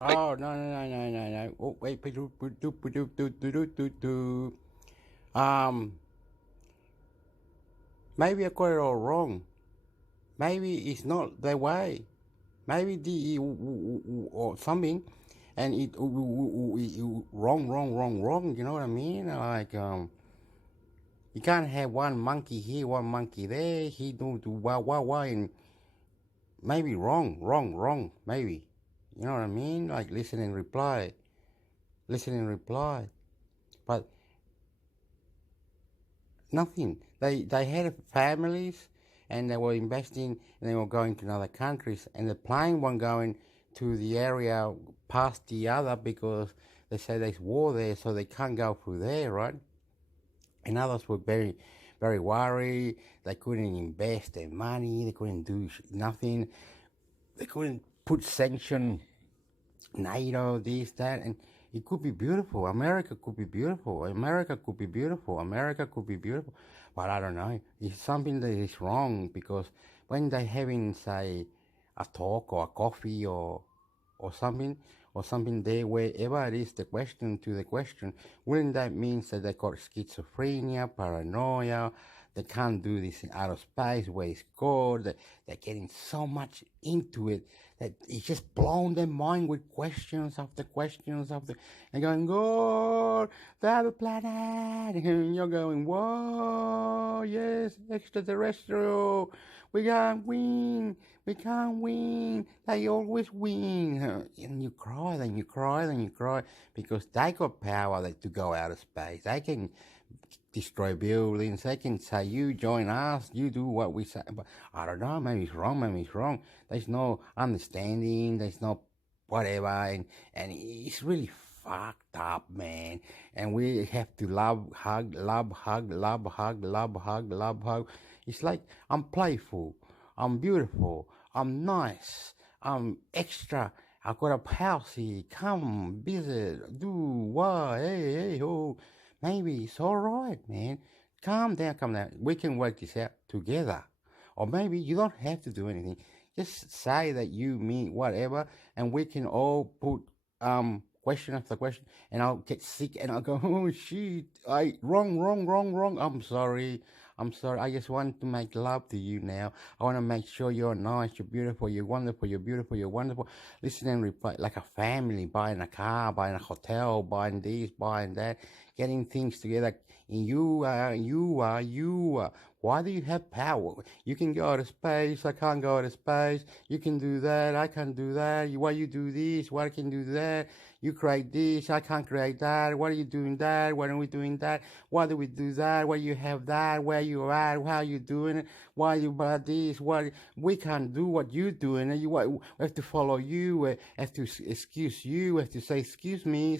Oh, no, no, no, no, no, no. Oh, wait. Um, maybe I got it all wrong. Maybe it's not that way. Maybe the or something, and it wrong, wrong, wrong, wrong. You know what I mean? You can't have one monkey here, one monkey there. He do wah, and maybe wrong, wrong, wrong. Maybe, you know what I mean? Like listen and reply, listen and reply. But nothing. They had families, and they were investing, and they were going to other countries, and the plane wasn't going to the area past the other because they say there's war there, so they can't go through there, right? And others were very, very worried. They couldn't invest their money. They couldn't do nothing. They couldn't put sanction, NATO, this, that, and it could be beautiful. America could be beautiful. America could be beautiful. America could be beautiful. But I don't know. It's something that is wrong because when they having, say, a talk or a coffee or something there, wherever it is, the question to the question, wouldn't that mean that they got schizophrenia, paranoia, they can't do this in outer space where it's good, they're getting so much into it that it's just blown their mind with questions after questions after, and going, God, the other planet, and you're going, whoa, yes, extraterrestrial, we can't win, we can't win, they always win. And you cry, then you cry, then you cry, because they got power to go out of space. They can destroy buildings. They can say, you join us, you do what we say. But I don't know, maybe it's wrong, maybe it's wrong. There's no understanding, there's no whatever, and it's really fucked up, man. And we have to love, hug, love, hug, love, hug, love, hug, love, hug. It's like I'm playful, I'm beautiful, I'm nice, I'm extra. I got a house here. Come visit. Do what? Hey, hey, ho. Maybe it's all right, man. Calm down, calm down. We can work this out together. Or maybe you don't have to do anything. Just say that you mean whatever, and we can all put question after question, and I'll get sick, and I'll go, oh shit, I wrong, wrong, wrong, wrong. I'm sorry. I'm sorry. I just want to make love to you now. I want to make sure you're nice, you're beautiful, you're wonderful, you're beautiful, you're wonderful. Listen and reply like a family, buying a car, buying a hotel, buying this, buying that, getting things together. And you are. Why do you have power? You can go to space, I can't go to space. You can do that, I can't do that. Why you do this, why I can do that? You create this, I can't create that. Why are you doing that? Why are we doing that? Why do we do that? Why you have that? Where you at? How you doing it? Why you buy this? Why we can't do what you doing? We have to follow you. We have to excuse you. We have to say excuse me.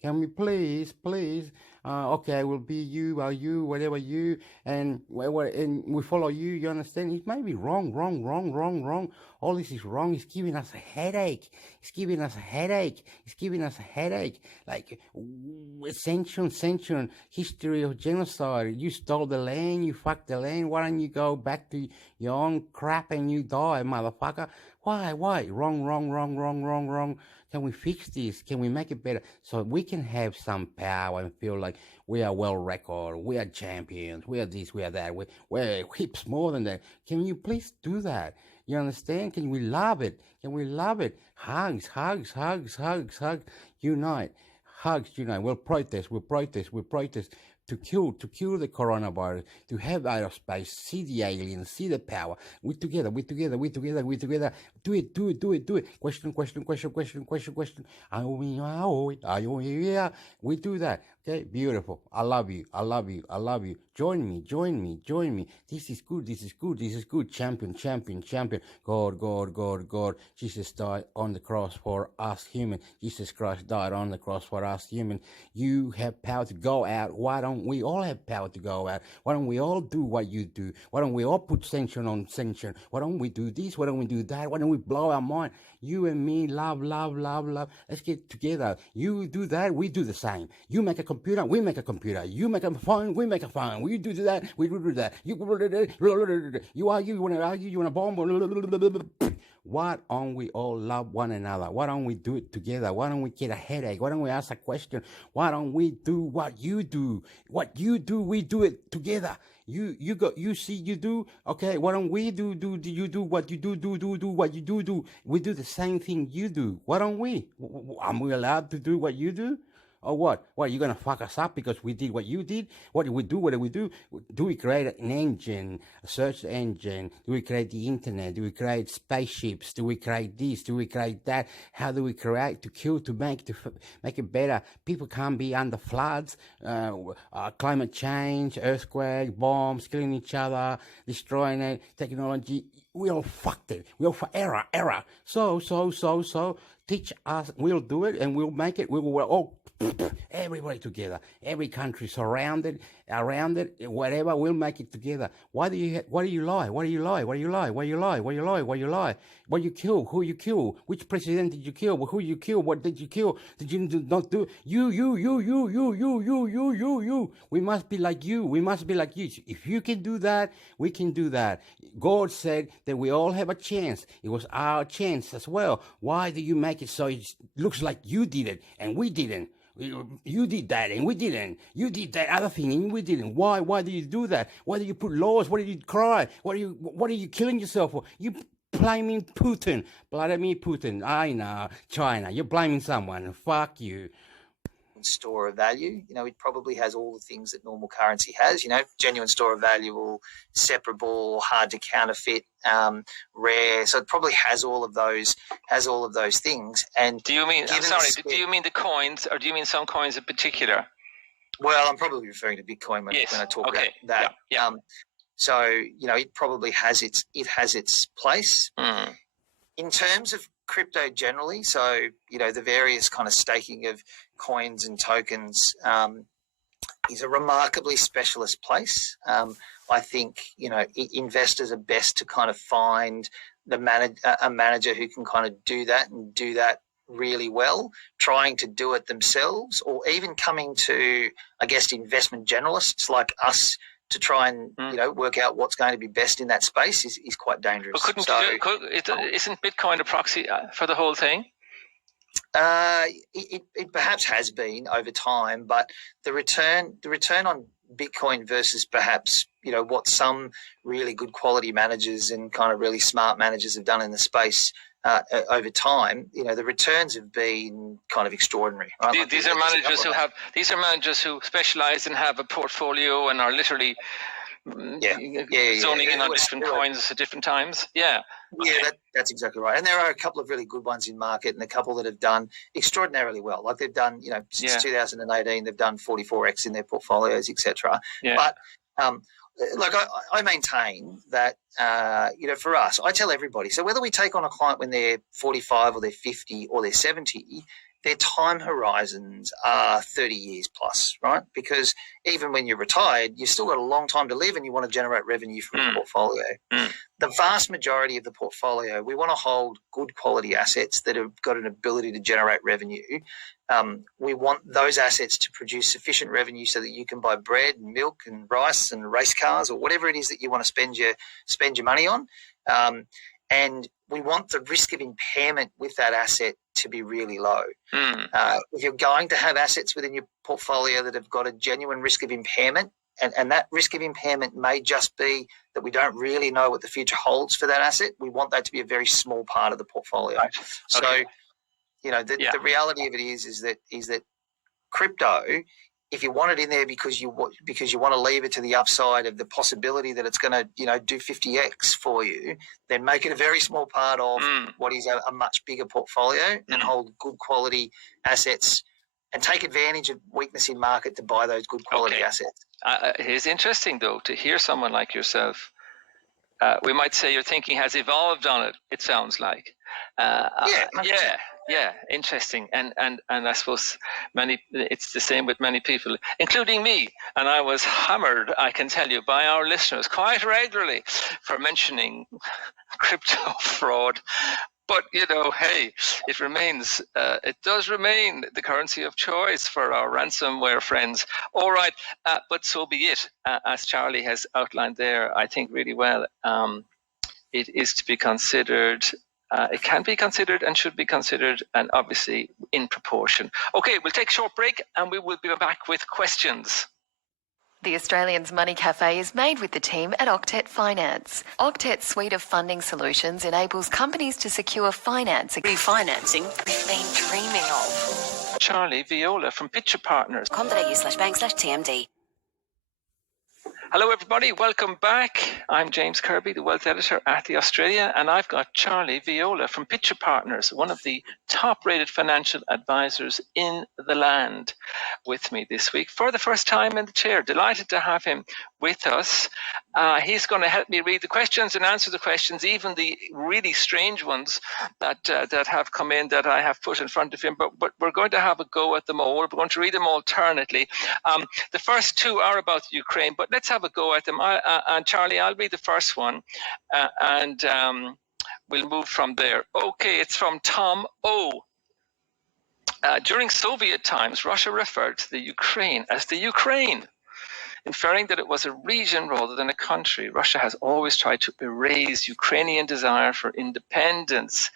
Can we please, please? Okay, we'll be you, or you, whatever you, and we follow you. You understand? It may be wrong, wrong, wrong, wrong, wrong. All this is wrong. It's giving us a headache. It's giving us a headache. It's giving us a headache. Like century history of genocide. You stole the land. You fucked the land. Why don't you go back to your own crap and you die, motherfucker? Why? Wrong, wrong, wrong, wrong, wrong, wrong. Can we fix this? Can we make it better so we can have some power and feel like we are well record, we are champions, we are this, we are that, we're heaps more than that. Can you please do that? You understand? Can we love it? Can we love it? Hugs, hugs, hugs, hugs, hugs. Unite. Hugs, unite. We'll protest to kill the coronavirus, to have outer space, see the aliens, see the power. We together. Do it. Question. Are you here? We do that. Okay, beautiful. I love you. Join me. This is good. Champion. God. Jesus died on the cross for us human. Jesus Christ died on the cross for us human. You have power to go out. Why don't we all have power to go out? Why don't we all do what you do? Why don't we all put sanction on sanction? Why don't we do this? Why don't we do that? Why don't we blow our mind? You and me, love, love, love, love. Let's get together. You do that, we do the same. You make a computer, we make a computer. You make a phone, we make a phone. We do that, we do that. You argue, you want to argue, you want to bomb. Why don't we all love one another? Why don't we do it together? Why don't we get a headache? Why don't we ask a question? Why don't we do what you do? What you do, we do it together. You see, you do. Okay, why don't we do you do what you do what you do? We do the same thing you do. Why don't we? Are we allowed to do what you do? Or what? What, are you going to fuck us up because we did what you did? What do we do? What do we do? Do we create an engine, a search engine? Do we create the internet? Do we create spaceships? Do we create this? Do we create that? How do we create to kill, to make it better? People can't be under floods, climate change, earthquake, bombs, killing each other, destroying it, technology. We all fucked it. We all error. So, teach us. We'll do it and we'll make it. We will all, everybody together. Every country surrounded, around it, whatever. We'll make it together. Why do you lie? Why do you lie? Why do you lie? Why do you lie? Why do you lie? Why do you lie? What you kill? Who you kill? Which president did you kill? Who you kill? What did you kill? Did you not do? You. We must be like you. We must be like you. If you can do that, we can do that. God said that we all have a chance. It was our chance as well. Why do you make it so it looks like you did it and we didn't? You did that and we didn't. You did that other thing and we didn't. Why? Why do you do that? Why do you put laws? Why do you cry? What are you killing yourself for? You blaming Putin. Vladimir Putin. I know. China. You're blaming someone. Fuck you. Store of value, it probably has all the things that normal currency has, genuine store of value, separable, hard to counterfeit, rare. So it probably has all of those things. And do you mean do you mean the coins, or do you mean some coins in particular? Well, I'm probably referring to Bitcoin when I talk about that. Yeah. So it probably has its place. In terms of crypto generally, so the various kind of staking of coins and tokens is a remarkably specialist place. I think investors are best to kind of find a manager who can kind of do that really well, trying to do it themselves, or even coming to, I guess, investment generalists like us to try and work out what's going to be best in that space is quite dangerous. But isn't Bitcoin a proxy for the whole thing? It perhaps has been over time, but the return on Bitcoin versus perhaps what some really good quality managers and kind of really smart managers have done in the space over time, the returns have been kind of extraordinary. Right? These are managers who specialize and have a portfolio and are literally zoning in on different coins at different times. Yeah. Yeah, that's exactly right. And there are a couple of really good ones in market, and a couple that have done extraordinarily well. Like they've done, since 2018, they've done 44x in their portfolios, etc. Yeah. But I maintain that, for us, I tell everybody, so whether we take on a client when they're 45 or they're 50 or they're 70, their time horizons are 30 years plus, right? Because even when you're retired, you've still got a long time to live and you want to generate revenue from the portfolio. The vast majority of the portfolio, we want to hold good quality assets that have got an ability to generate revenue. We want those assets to produce sufficient revenue so that you can buy bread and milk and rice and race cars or whatever it is that you want to spend your money on. And we want the risk of impairment with that asset to be really low. If you're going to have assets within your portfolio that have got a genuine risk of impairment, and that risk of impairment may just be that we don't really know what the future holds for that asset, we want that to be a very small part of the portfolio. Right. So, the reality of it is that crypto, if you want it in there because you want to leave it to the upside of the possibility that it's going to do 50x for you, then make it a very small part of what is a much bigger portfolio and hold good quality assets and take advantage of weakness in market to buy those good quality assets. It's interesting though to hear someone like yourself. We might say your thinking has evolved on it. It sounds like. Yeah, interesting, and I suppose it's the same with many people, including me. And I was hammered, I can tell you, by our listeners quite regularly for mentioning crypto fraud But, hey, it does remain the currency of choice for our ransomware friends. All right, but so be it. As Charlie has outlined there, I think really well, it is to be considered. It can be considered and should be considered, and obviously in proportion. Okay, we'll take a short break and we will be back with questions. The Australian's Money Cafe is made with the team at Octet Finance. Octet's suite of funding solutions enables companies to secure refinancing we've been dreaming of. Charlie Viola from Pitcher Partners. .com.au/bank/TMD. Hello, everybody. Welcome back. I'm James Kirby, the Wealth Editor at The Australia, and I've got Charlie Viola from Pitcher Partners, one of the top-rated financial advisors in the land, with me this week for the first time in the chair. Delighted to have him with us. He's going to help me read the questions and answer the questions, even the really strange ones that have come in that I have put in front of him. But we're going to have a go at them all. We're going to read them alternately. The first two are about Ukraine, but let's have a go at them. And Charlie, I'll read the first one, and we'll move from there. Okay, it's from Tom O. During Soviet times, Russia referred to the Ukraine as the Ukraine, inferring that it was a region rather than a country. Russia has always tried to erase Ukrainian desire for independence.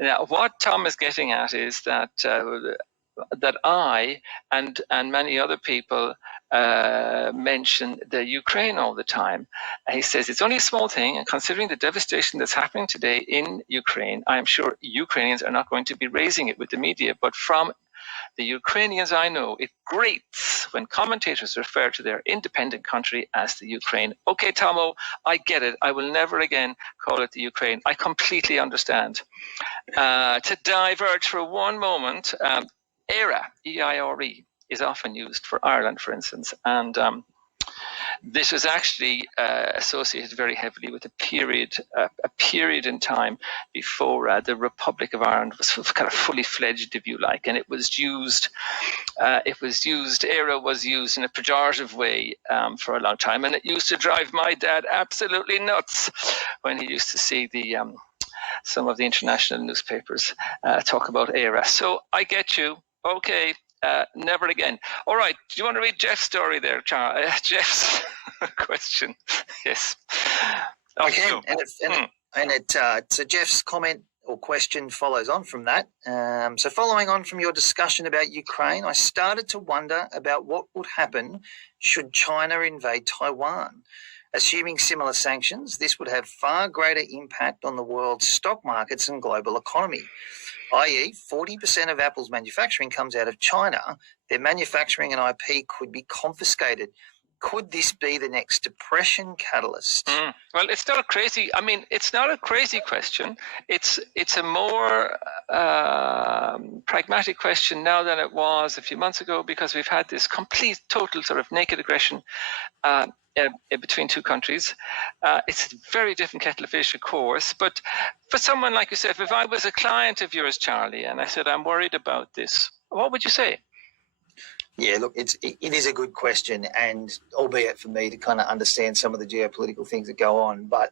Now, what Tom is getting at is that I and many other people mention the Ukraine all the time. He says it's only a small thing, and considering the devastation that's happening today in Ukraine, I'm sure Ukrainians are not going to be raising it with the media, but from the Ukrainians I know, it grates when commentators refer to their independent country as the Ukraine. Okay, Tomo, I get it. I will never again call it the Ukraine. I completely understand. To diverge for one moment, EIRE, E-I-R-E, is often used for Ireland, for instance, and this is actually associated very heavily with a period in time before the Republic of Ireland was kind of fully fledged, if you like, and it was used. EIRE was used in a pejorative way for a long time, and it used to drive my dad absolutely nuts when he used to see some of the international newspapers talk about EIRE. So I get you. Okay. Never again. All right. Do you want to read Jeff's story there, Charles? Jeff's question. Yes. I can. So Jeff's comment or question follows on from that. So following on from your discussion about Ukraine, I started to wonder about what would happen should China invade Taiwan. Assuming similar sanctions, this would have far greater impact on the world's stock markets and global economy. i.e., 40% of Apple's manufacturing comes out of China. Their manufacturing and IP could be confiscated. Could this be the next depression catalyst? Well, it's not a crazy. I mean, it's not a crazy question. It's a more pragmatic question now than it was a few months ago, because we've had this complete, total sort of naked aggression between two countries. It's a very different kettle of fish, of course. But for someone like yourself, if I was a client of yours, Charlie, and I said, I'm worried about this, what would you say? Yeah, look, it is a good question, and albeit for me to kind of understand some of the geopolitical things that go on. But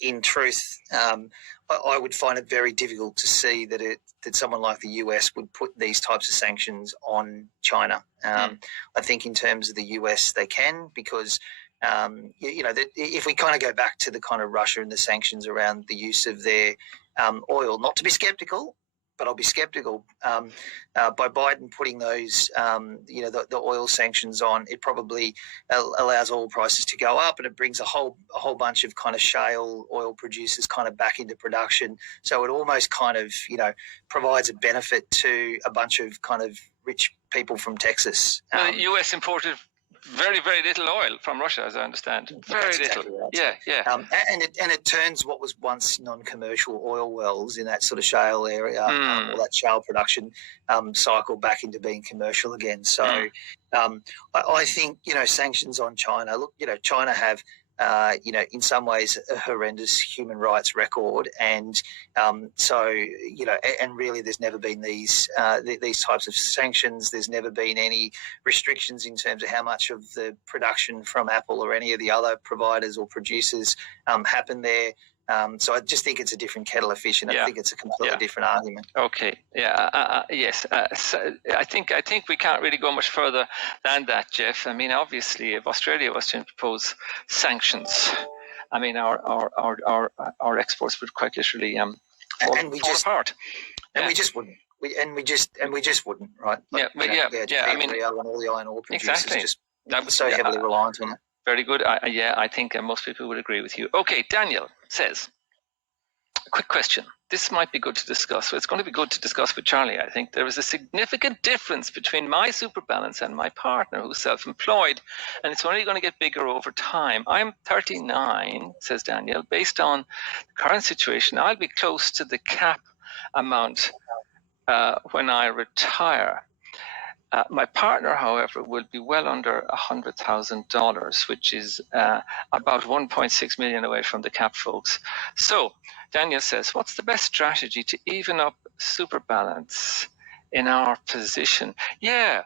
in truth, I would find it very difficult to see that someone like the US would put these types of sanctions on China. I think in terms of the US, they can, because if we kind of go back to the kind of Russia and the sanctions around the use of their oil, not to be skeptical, but I'll be skeptical. By Biden putting those, the oil sanctions on, it probably allows oil prices to go up, and it brings a whole bunch of kind of shale oil producers kind of back into production. So it almost kind of, provides a benefit to a bunch of kind of rich people from Texas. The U.S. imported very, very little oil from Russia, as I understand. Very little. Exactly right. Yeah. And it turns what was once non-commercial oil wells in that sort of shale area, or that shale production cycle, back into being commercial again. So I think, sanctions on China. Look, China have, in some ways a horrendous human rights record, and and really there's never been these types of sanctions. There's never been any restrictions in terms of how much of the production from Apple or any of the other providers or producers happen there. So I just think it's a different kettle of fish, and I think it's a completely different argument. Okay. Yeah. Yes. So I think we can't really go much further than that, Jeff. I mean, obviously, if Australia was to impose sanctions, I mean, our exports would quite literally fall apart. And we just wouldn't. We just wouldn't, right? Like, I mean, Rio and all the iron ore producers just that so heavily reliant on it. Very good. I think most people would agree with you. Okay, Daniel says, a quick question. This might be good to discuss. It's going to be good to discuss with Charlie. I think there is a significant difference between my super balance and my partner who's self-employed, and it's only going to get bigger over time. I'm 39, says Daniel. Based on the current situation, I'll be close to the cap amount when I retire. My partner, however, will be well under $100,000, which is about 1.6 million away from the cap, folks. So Daniel says, what's the best strategy to even up super balance in our position? Yeah.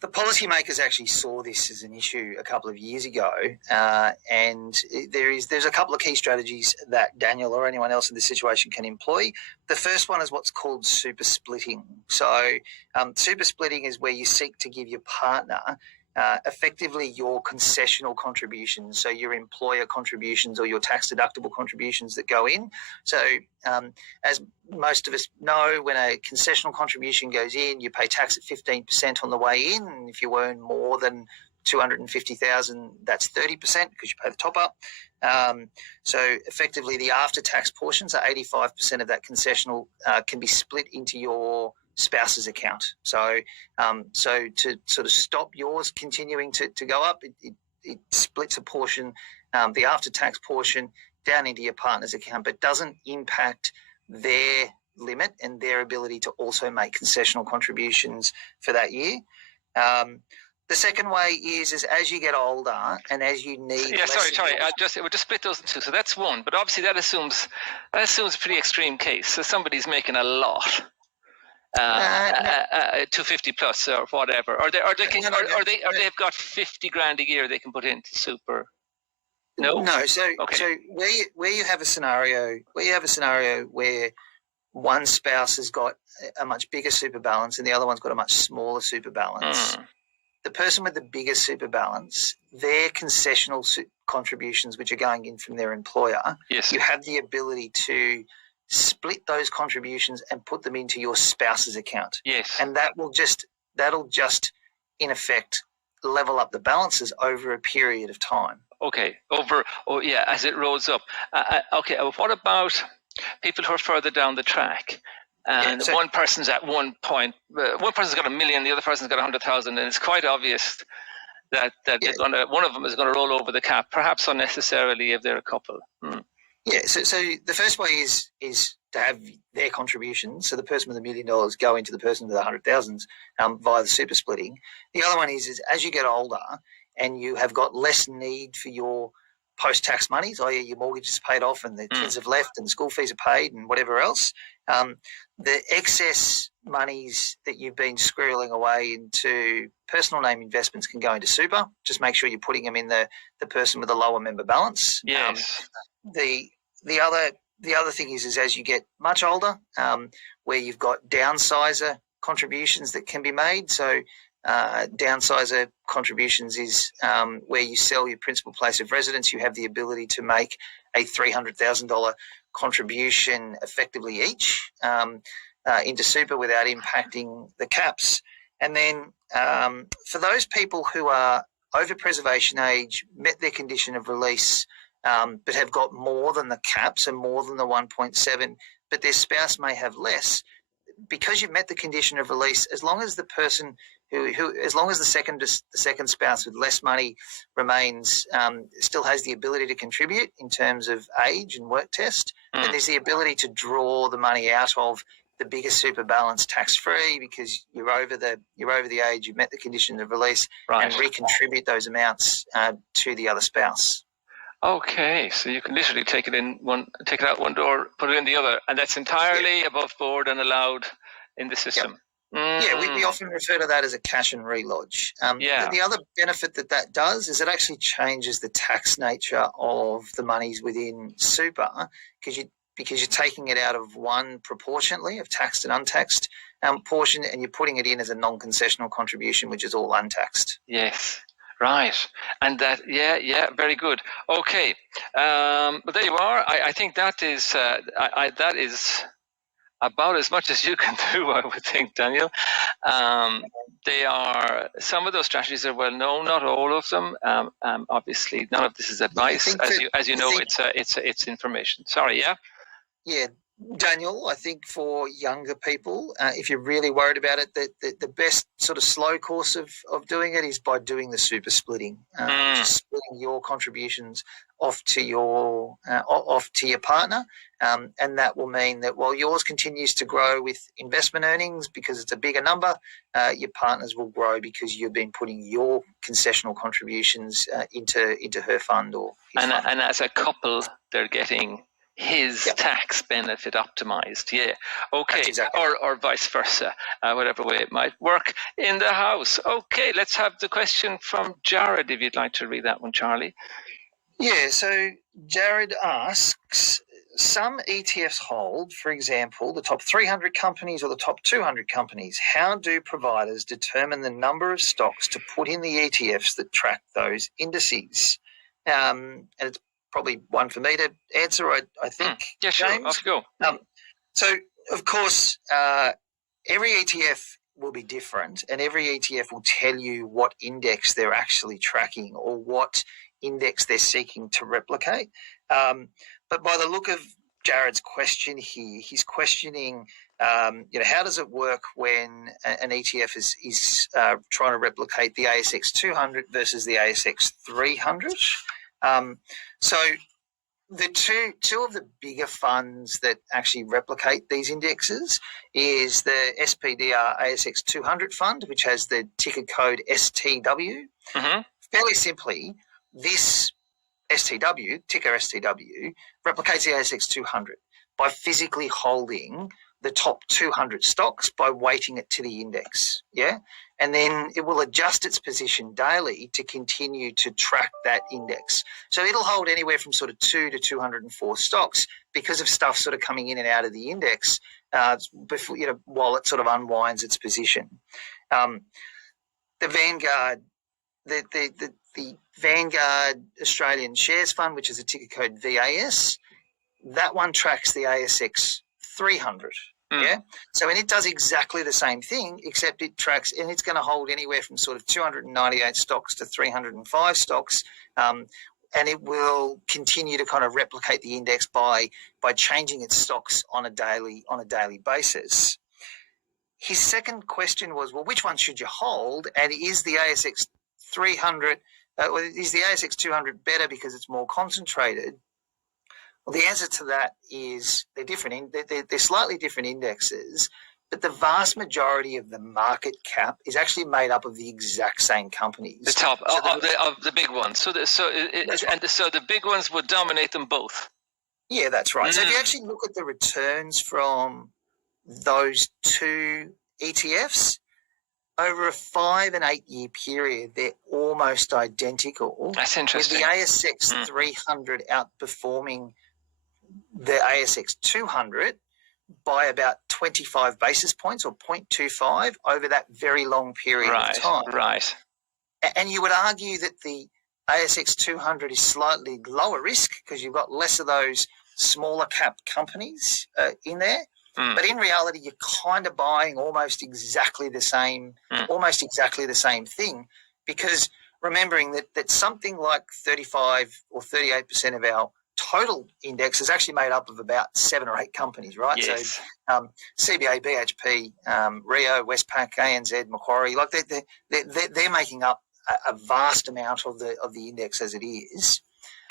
The policymakers actually saw this as an issue a couple of years ago, and there's a couple of key strategies that Daniel or anyone else in this situation can employ. The first one is what's called super splitting. So super splitting is where you seek to give your partner effectively your concessional contributions, so your employer contributions or your tax deductible contributions that go in. So as most of us know, when a concessional contribution goes in, you pay tax at 15% on the way in, and if you earn more than 250,000, that's 30% because you pay the top up. So effectively the after-tax portions are 85% of that concessional can be split into your spouse's account. So so to sort of stop yours continuing to go up, it splits a portion, the after-tax portion, down into your partner's account, but doesn't impact their limit and their ability to also make concessional contributions for that year. The second way is as you get older and as you need. Yeah, sorry. We'll just split those in two. So that's one, but obviously that assumes a pretty extreme case. So somebody's making a lot. 250 plus or whatever, or they've got 50 grand a year they can put into super. No. So where you have a scenario where one spouse has got a much bigger super balance and the other one's got a much smaller super balance. The person with the bigger super balance, their concessional contributions, which are going in from their employer, you have the ability to split those contributions and put them into your spouse's account. Yes. And that'll just in effect level up the balances over a period of time. Okay. As it rolls up. Okay. What about people who are further down the track? And one person's at one point, one person's got $1 million, the other person's got 100,000, and it's quite obvious that one of them is going to roll over the cap, perhaps unnecessarily if they're a couple. Yeah, so the first way is to have their contributions. So the person with $1 million go into the person with 100,000 via the super splitting. The other one is as you get older and you have got less need for your post-tax monies, i.e. your mortgage is paid off and the kids have left and the school fees are paid and whatever else, the excess monies that you've been squirreling away into personal name investments can go into super. Just make sure you're putting them in the person with a lower member balance. Yes. The other thing is as you get much older, where you've got downsizer contributions that can be made. So downsizer contributions is where you sell your principal place of residence. You have the ability to make a $300,000 contribution effectively each into super without impacting the caps. And then for those people who are over preservation age, met their condition of release, but have got more than the caps and more than the 1.7, but their spouse may have less, because you've met the condition of release, as long as the person as long as the second spouse with less money remains, still has the ability to contribute in terms of age and work test, then there's the ability to draw the money out of the bigger super balance tax free because you're over the age, you've met the condition of release, and recontribute those amounts to the other spouse. Okay, so you can literally take it out one door, put it in the other, and that's entirely above board and allowed in the system. Yeah, we often refer to that as a cash and relodge. The other benefit that does is it actually changes the tax nature of the monies within super because you're taking it out of one proportionately of taxed and untaxed portion, and you're putting it in as a non-concessional contribution, which is all untaxed. Yes. Right, and that, very good. Okay, but there you are. I think that is that is about as much as you can do, I would think, Daniel. They are, some of those strategies are well known, not all of them. Obviously, none of this is advice, as you know. It's information. Sorry, yeah. Yeah, Daniel, I think for younger people, if you're really worried about it, the best sort of slow course of doing it is by doing the super splitting, just splitting your contributions off to your partner, and that will mean that while yours continues to grow with investment earnings because it's a bigger number, your partners will grow because you've been putting your concessional contributions into her fund or his fund. And as a couple, they're getting his tax benefit optimized. Yeah. Okay. Exactly. Or vice versa, whatever way it might work in the house. Okay, let's have the question from Jared, if you'd like to read that one, Charlie. Yeah, so Jared asks, some ETFs hold, for example, the top 300 companies or the top 200 companies. How do providers determine the number of stocks to put in the ETFs that track those indices? And it's probably one for me to answer, I think. Yeah, sure. James. Off you go. So, of course, every ETF will be different, and every ETF will tell you what index they're actually tracking or what index they're seeking to replicate. But by the look of Jared's question here, he's questioning, how does it work when an ETF is trying to replicate the ASX 200 versus the ASX 300? So the two of the bigger funds that actually replicate these indexes is the SPDR ASX 200 fund, which has the ticker code STW. Mm-hmm. Fairly simply, this STW, ticker STW, replicates the ASX 200 by physically holding the top 200 stocks by weighting it to the index, and then it will adjust its position daily to continue to track that index. So it'll hold anywhere from sort of 2 to 204 stocks because of stuff sort of coming in and out of the index before, while it sort of unwinds its position. The Vanguard, the Vanguard Australian Shares Fund, which is a ticker code VAS, that one tracks the ASX 300. So, and it does exactly the same thing, except it tracks, and it's going to hold anywhere from sort of 298 stocks to 305 stocks, and it will continue to kind of replicate the index by changing its stocks on a daily basis. His second question was, well, which one should you hold, and is the ASX 300 is the ASX 200 better because it's more concentrated? Well, the answer to that is they're different. They're slightly different indexes, but the vast majority of the market cap is actually made up of the exact same companies. The top of the big ones. So the big ones would dominate them both. Yeah, that's right. So if you actually look at the returns from those two ETFs over a 5 and 8 year period, they're almost identical. That's interesting. With the ASX 300 outperforming the ASX 200 by about 25 basis points or 0.25 over that very long period of time. Right. And you would argue that the ASX 200 is slightly lower risk because you've got less of those smaller cap companies in there. But in reality, you're kind of buying almost exactly the same thing, because remembering that something like 35 or 38% of our total index is actually made up of about 7 or 8 companies, right? Yes. So CBA, BHP, Rio, Westpac, ANZ, Macquarie, like they're making up a vast amount of the index as it is.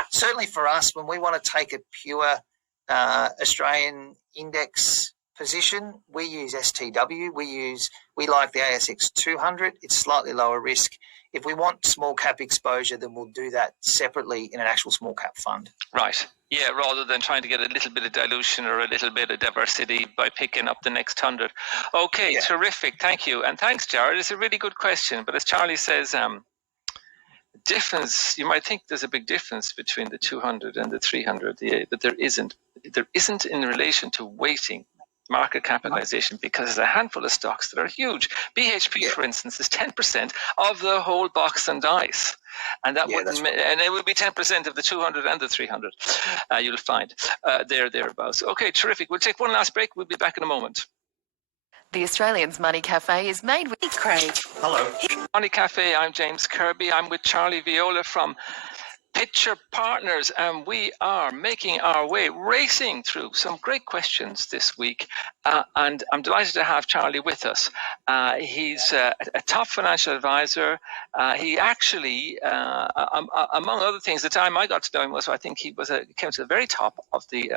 Certainly for us, when we want to take a pure Australian index position, we use STW. We like the ASX 200. It's slightly lower risk. If we want small cap exposure, then we'll do that separately in an actual small cap fund. Right. Yeah, rather than trying to get a little bit of dilution or a little bit of diversity by picking up the next 100. Okay, Yeah. Terrific. Thank you. And thanks, Jared. It's a really good question. But as Charlie says, difference, you might think there's a big difference between the 200 and the 300, but there isn't. There isn't in relation to weighting, market capitalization, because there's a handful of stocks that are huge. BHP, for instance, is 10% of the whole box and dice. And that and it would be 10% of the 200 and the 300. You'll find thereabouts. Okay, terrific. We'll take one last break. We'll be back in a moment. The Australians Money Cafe is made with Craig. Hello. Money Cafe, I'm James Kirby. I'm with Charlie Viola from Pitcher Partners, and we are making our way, racing through some great questions this week. And I'm delighted to have Charlie with us. He's a top financial advisor. He actually, among other things, the time I got to know him was, I think he came to the very top of the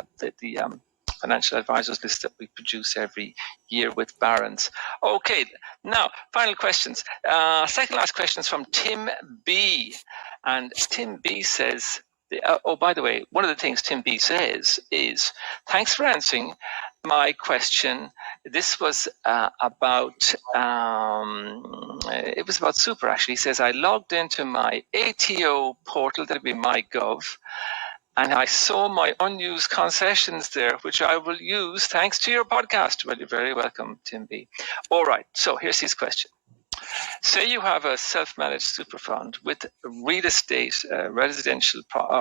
financial advisors list that we produce every year with Barron's. Okay, now, final questions. Second last question is from Tim B. And Tim B says, by the way, one of the things Tim B says is, thanks for answering my question. This was about, it was about super, actually. He says, I logged into my ATO portal, that'd be MyGov, and I saw my unused concessions there, which I will use thanks to your podcast. Well, you're very welcome, Tim B. All right, so here's his question. Say you have a self-managed super fund with real estate, residential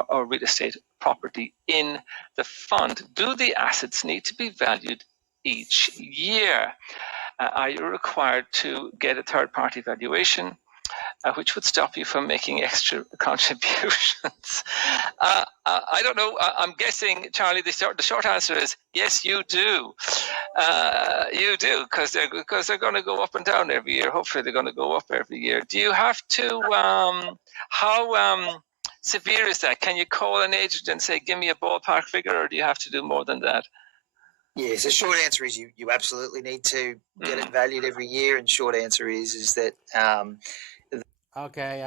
or real estate property in the fund. Do the assets need to be valued each year? Are you required to get a third-party valuation? Which would stop you from making extra contributions? I don't know. I'm guessing, Charlie, the short answer is yes, you do. You do, because they're going to go up and down every year. Hopefully, they're going to go up every year. Do you have to? How severe is that? Can you call an agent and say, "Give me a ballpark figure," or do you have to do more than that? Yes, the short answer is you absolutely need to get it valued every year, and short answer is that. Okay,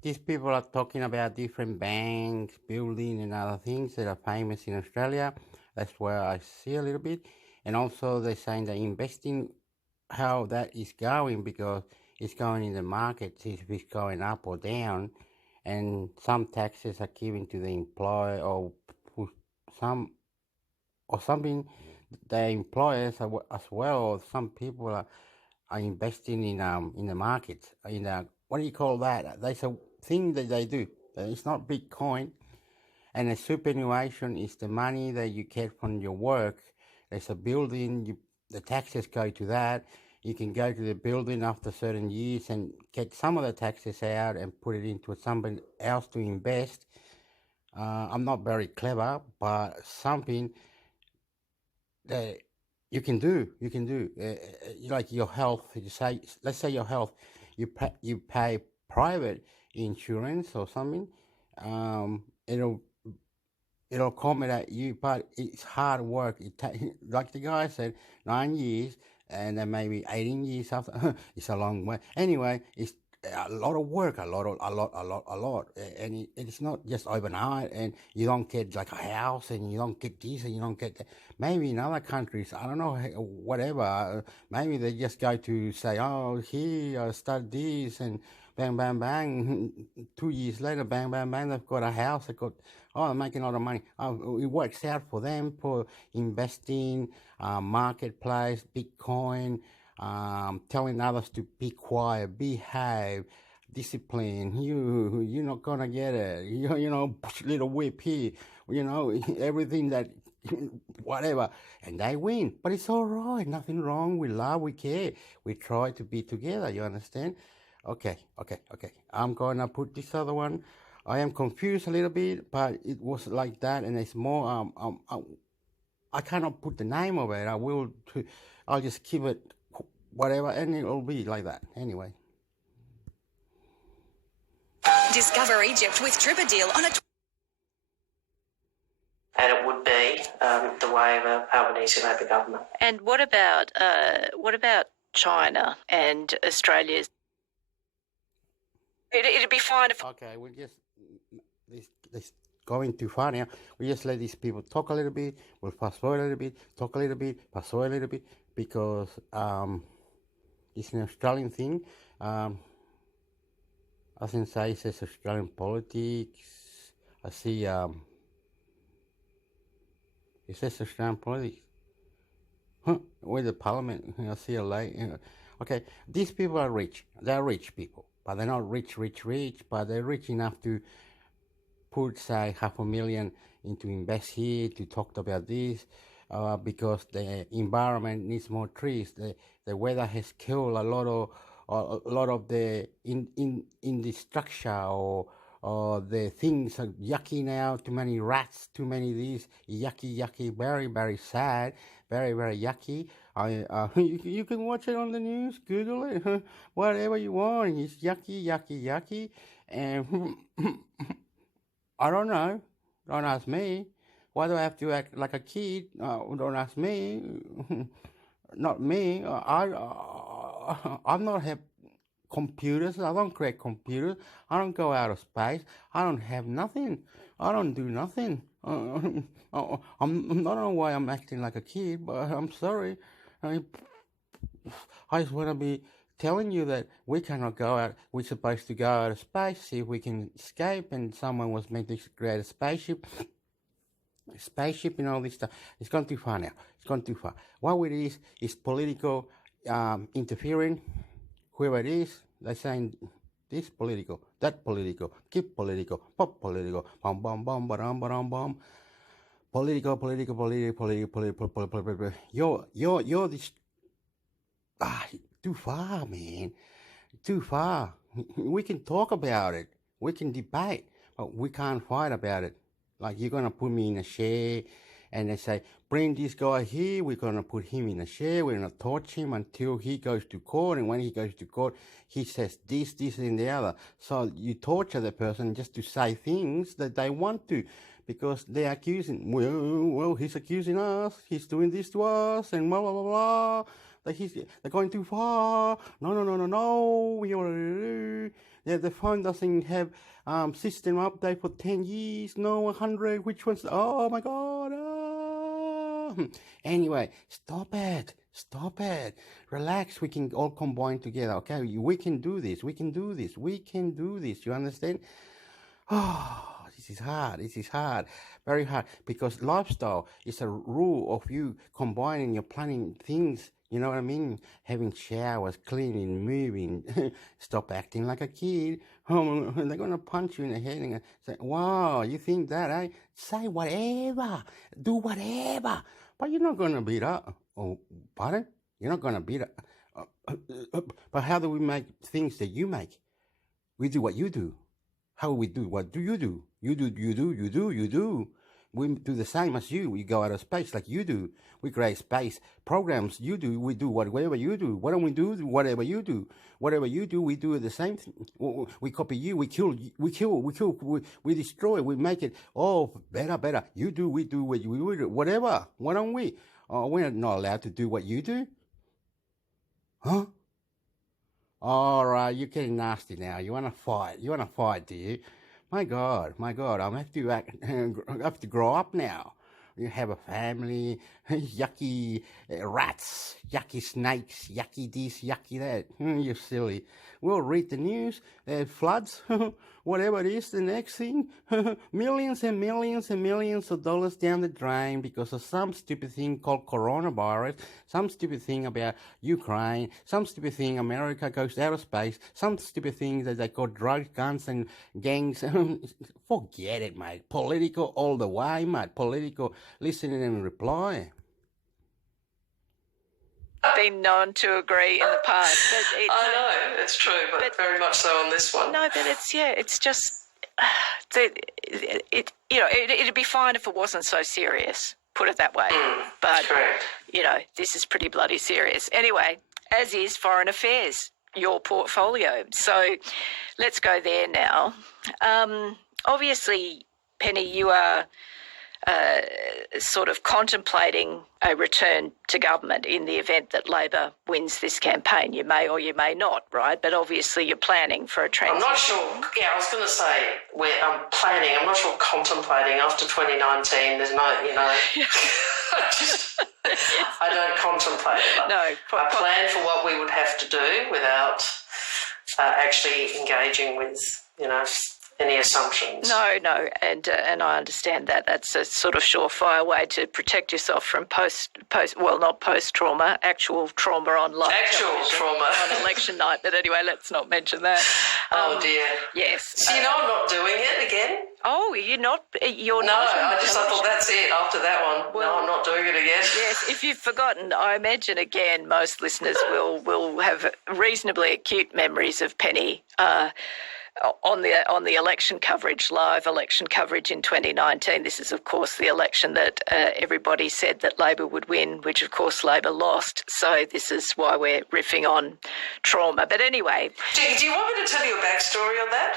these people are talking about different banks, building, and other things that are famous in Australia. That's where I see a little bit. And also they're saying that investing, how that is going, because it's going in the market, if it's going up or down. And some taxes are given to the employer or something, the employers as well. Some people are investing in the market, what do you call that? There's a thing that they do. It's not Bitcoin, and a superannuation is the money that you get from your work. There's a building, the taxes go to that. You can go to the building after certain years and get some of the taxes out and put it into somebody else to invest. I'm not very clever, but something that you can do. Like your health. Let's say your health. You pay private insurance or something. It'll accommodate you, but it's hard work. Like the guy said, 9 years, and then maybe 18 years after. It's a long way. Anyway, it's a lot of work, a lot, and it's not just overnight. And you don't get like a house, and you don't get this, and you don't get that. Maybe in other countries, I don't know, whatever. Maybe they just go to say, oh, here I start this, and bang, bang, bang. 2 years later, bang, bang, bang. They've got a house. They're making a lot of money. It works out for them for investing, marketplace, Bitcoin. Telling others to be quiet, behave, discipline. You're not gonna get it. Little whip here. Everything that, whatever, and they win. But it's all right. Nothing wrong. We love. We care. We try to be together. You understand? Okay. I'm gonna put this other one. I am confused a little bit, but it was like that, and it's more. I cannot put the name of it. I'll just keep it. Whatever, and it'll be like that anyway. Discover Egypt with TripADeal on a and it would be the way of an Albanese Labor government. And what about China and Australia's? It'd be fine if. Okay, we'll just this going too far now. We just let these people talk a little bit. We'll fast forward a little bit, talk a little bit, fast forward a little bit, because it's an Australian thing. I can say it says Australian politics. I see it says Australian politics. With the parliament, I see a light. Okay, these people are rich. They're rich people, but they're not rich, but they're rich enough to put, say, $500,000 into invest here, to talk about this, because the environment needs more trees. The weather has killed a lot of the in the structure, or the things are yucky now. Too many rats, too many these, yucky, very, very sad, very, very yucky. You can watch it on the news, Google it, whatever you want. It's yucky, and I don't know. Don't ask me. Why do I have to act like a kid? Don't ask me. Not me. I'm not have computers. I don't create computers. I don't go out of space. I don't have nothing. I don't do nothing. I don't know why I'm acting like a kid, but I'm sorry. I just want to be telling you that we cannot go out. We're supposed to go out of space, see if we can escape, and someone was meant to create a spaceship and all this stuff. It's gone too far now. It's gone too far. What it is political interfering. Whoever it is, they're saying this political, that political, keep political, pop political, bum bum bum bum bum bum. Political. You're this. Too far, man. Too far. We can talk about it. We can debate, but we can't fight about it. Like, you're gonna put me in a chair, and they say, bring this guy here. We're gonna put him in a chair. We're gonna torch him until he goes to court. And when he goes to court, he says this, and the other. So you torture the person just to say things that they want to, because they're accusing. Well, he's accusing us. He's doing this to us, and blah blah blah blah. They're going too far. No. The phone doesn't have system update for 10 years. No, 100. Which one's? Oh my God. Anyway, stop it. Relax. We can all combine together. Okay, we can do this. You understand? Oh, this is hard. Very hard, because lifestyle is a rule of you combining your planning things. You know what I mean? Having showers, cleaning, moving. Stop acting like a kid. They're going to punch you in the head and say, wow, you think that, eh? Say whatever. Do whatever. But you're not going to beat up. Oh, pardon? You're not going to beat up. But how do we make things that you make? We do what you do. How we do? What do you do? You do. We do the same as you. We go out of space like you do. We create space programs. You do. We do whatever you do. Why don't we do whatever you do? Whatever you do, we do the same thing. We copy you. We kill. We destroy. We make it better. You do. We do. We do. Whatever. Why don't we? We're not allowed to do what you do. Huh? All right, you're getting nasty now. You want to fight, do you? My God, I have to grow up now. You have a family, yucky rats, yucky snakes, yucky this, yucky that. You're silly. We'll read the news, floods, whatever it is, the next thing, millions and millions of dollars down the drain because of some stupid thing called coronavirus, some stupid thing about Ukraine, some stupid thing America goes out of space, some stupid thing that they call drugs, guns, and gangs. Forget it, mate. Political all the way, mate. Political listening and reply. Been known to agree in the past. I know, it's true, but very much so on this one. No, but it's just, it'd be fine if it wasn't so serious, put it that way. But, correct. This is pretty bloody serious. Anyway, as is foreign affairs, your portfolio. So let's go there now. Obviously, Penny, you are sort of contemplating a return to government in the event that Labor wins this campaign. You may or you may not, right? But obviously you're planning for a transition. I'm not sure. Yeah, I was going to say I'm planning. I'm not sure contemplating. After 2019, there's no, I don't contemplate it. No. I plan for what we would have to do without actually engaging with, any assumptions. No, and I understand that. That's a sort of surefire way to protect yourself from not post-trauma, actual trauma on live television, trauma on election night. But anyway, let's not mention that. Oh dear. Yes. So I'm not doing it again? Oh, you're not. You're no, not. I thought that's it after that one. Well, no, I'm not doing it again. Yes, if you've forgotten, I imagine again most listeners will have reasonably acute memories of Penny. On the election coverage, live election coverage in 2019. This is, of course, the election that everybody said that Labor would win, which, of course, Labor lost. So this is why we're riffing on trauma. But anyway... Do you want me to tell you a backstory on that?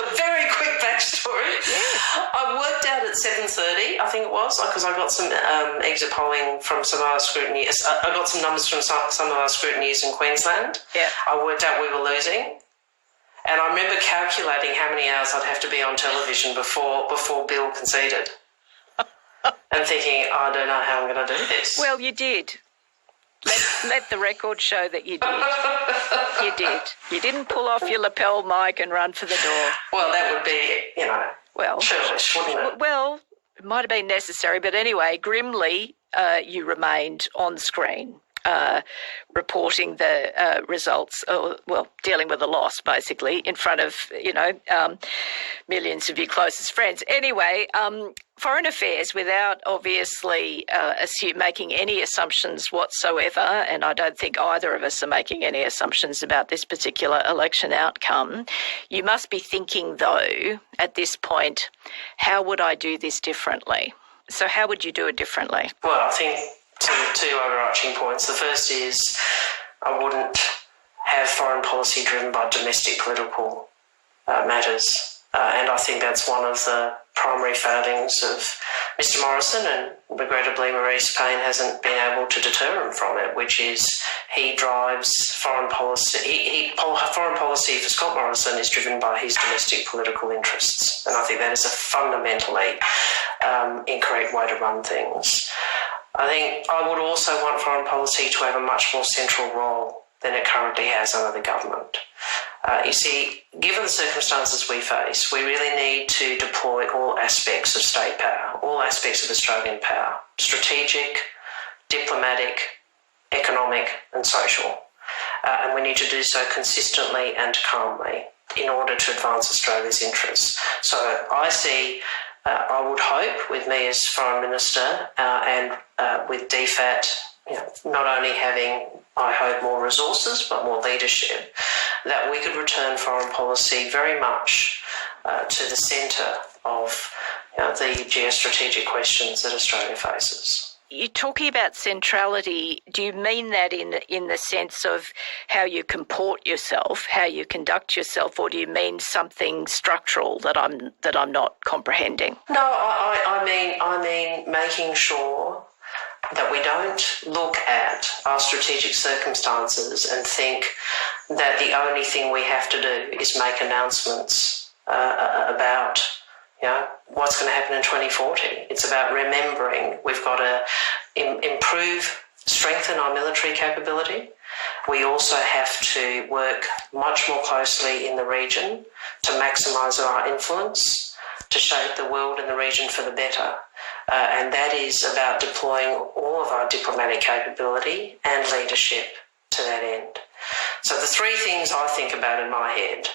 A very quick backstory. Yes. I worked out at 7:30, I think it was, because I got some exit polling from some of our scrutiny. I got some numbers from some of our scrutineers in Queensland. Yeah. I worked out we were losing. And I remember calculating how many hours I'd have to be on television before Bill conceded. And thinking, I don't know how I'm going to do this. Well, you did. Let the record show that you did. You did. You didn't pull off your lapel mic and run for the door. Well, that would be, churlish, wouldn't it? Well, it might have been necessary, but anyway, grimly, you remained on screen. Reporting the results, dealing with the loss, basically, in front of, millions of your closest friends. Anyway, foreign affairs, without obviously making any assumptions whatsoever, and I don't think either of us are making any assumptions about this particular election outcome, you must be thinking, though, at this point, how would I do this differently? So how would you do it differently? Well, I think... Two overarching points. The first is I wouldn't have foreign policy driven by domestic political matters. And I think that's one of the primary failings of Mr Morrison, and regrettably Maurice Payne hasn't been able to deter him from it, which is he drives foreign policy. Foreign policy for Scott Morrison is driven by his domestic political interests. And I think that is a fundamentally incorrect way to run things. I think I would also want foreign policy to have a much more central role than it currently has under the government. You see, given the circumstances we face, we really need to deploy all aspects of state power, all aspects of Australian power, strategic, diplomatic, economic and social. And we need to do so consistently and calmly in order to advance Australia's interests. So I see... I would hope, with me as Foreign Minister and with DFAT, not only having, I hope, more resources but more leadership, that we could return foreign policy very much to the centre of the geostrategic questions that Australia faces. You're talking about centrality. Do you mean that in the sense of how you comport yourself, how you conduct yourself, or do you mean something structural that I'm not comprehending? No, I mean making sure that we don't look at our strategic circumstances and think that the only thing we have to do is make announcements about what's going to happen in 2040. It's about remembering we've got to strengthen our military capability. We also have to work much more closely in the region to maximise our influence, to shape the world and the region for the better. And that is about deploying all of our diplomatic capability and leadership to that end. So the three things I think about in my head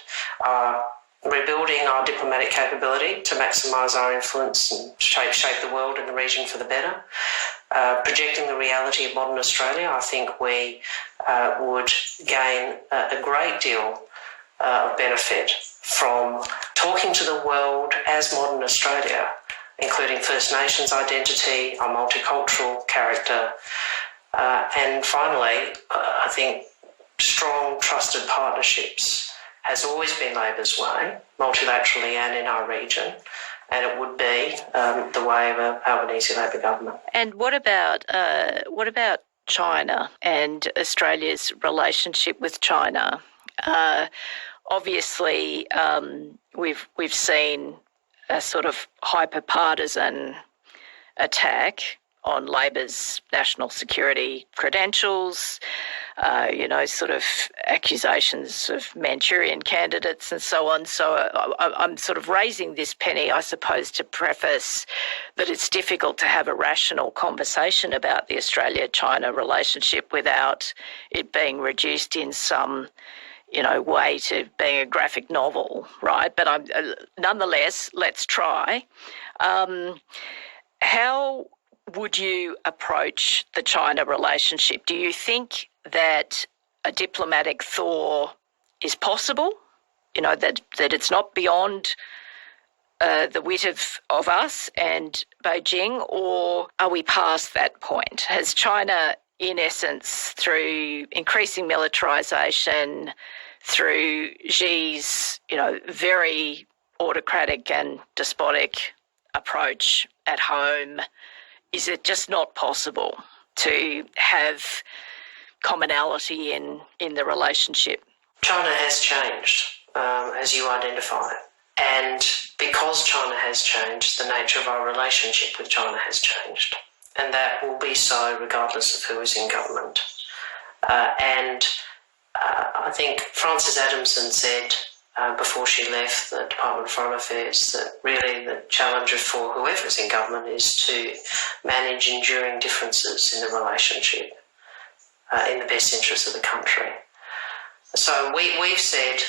are rebuilding our diplomatic capability to maximise our influence and shape the world and the region for the better. Projecting the reality of modern Australia, I think we would gain a great deal of benefit from talking to the world as modern Australia, including First Nations identity, our multicultural character, and finally, I think strong, trusted partnerships has always been Labor's way, multilaterally and in our region, and it would be the way of an Albanese Labor government. And what about China and Australia's relationship with China? Obviously, we've seen a sort of hyper-partisan attack on Labor's national security credentials, sort of accusations of Manchurian candidates and so on. So I'm sort of raising this, Penny, I suppose, to preface that it's difficult to have a rational conversation about the Australia-China relationship without it being reduced in some way to being a graphic novel, right? But nonetheless, let's try. How would you approach the China relationship? Do you think that a diplomatic thaw is possible? That it's not beyond the wit of us and Beijing, or are we past that point? Has China, in essence, through increasing militarisation, through Xi's, very autocratic and despotic approach at home, is it just not possible to have commonality in the relationship? China has changed, as you identify. And because China has changed, the nature of our relationship with China has changed. And that will be so regardless of who is in government. I think Frances Adamson said before she left the Department of Foreign Affairs that really the challenge for whoever is in government is to manage enduring differences in the relationship in the best interest of the country. So we've said,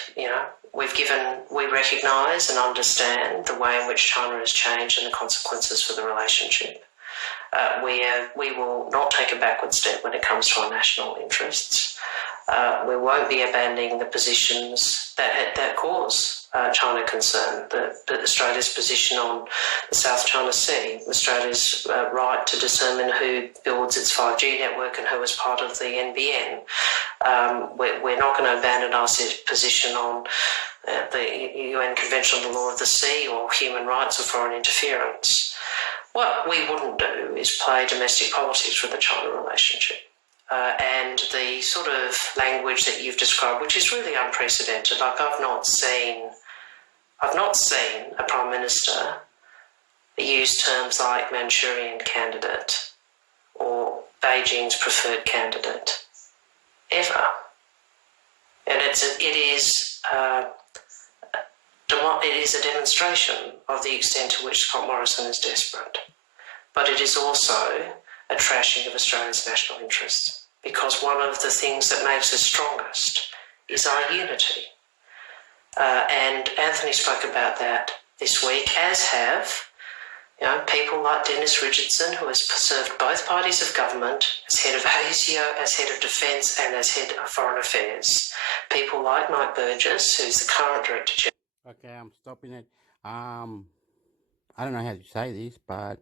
we recognise and understand the way in which China has changed and the consequences for the relationship. We will not take a backward step when it comes to our national interests. We won't be abandoning the positions that cause China concern, Australia's position on the South China Sea, Australia's right to determine who builds its 5G network and who is part of the NBN. We're not going to abandon our position on the UN Convention on the Law of the Sea or human rights or foreign interference. What we wouldn't do is play domestic politics with the China relationship. And the sort of language that you've described, which is really unprecedented. Like I've not seen a Prime Minister use terms like Manchurian candidate or Beijing's preferred candidate ever. And it is a demonstration of the extent to which Scott Morrison is desperate. But it is also a trashing of Australia's national interests, because one of the things that makes us strongest is our unity. And Anthony spoke about that this week, as have people like Dennis Richardson, who has served both parties of government as head of ASIO, as head of defence and as head of foreign affairs. People like Mike Burgess, who's the current Director General. Okay, I'm stopping it. I don't know how to say this, but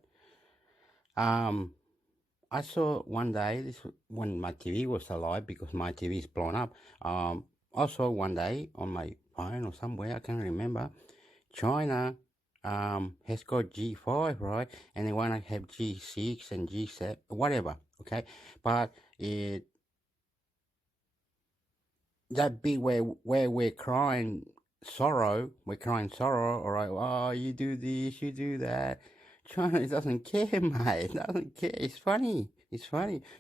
I saw one day, when my TV was alive, because my TV is blown up. I saw one day on my phone or somewhere, I can't remember, China has got G5, right? And they want to have G6 and G7, whatever, okay? But that bit where we're crying sorrow, all right, oh, you do this, you do that. China doesn't care, mate. Doesn't care. It's funny.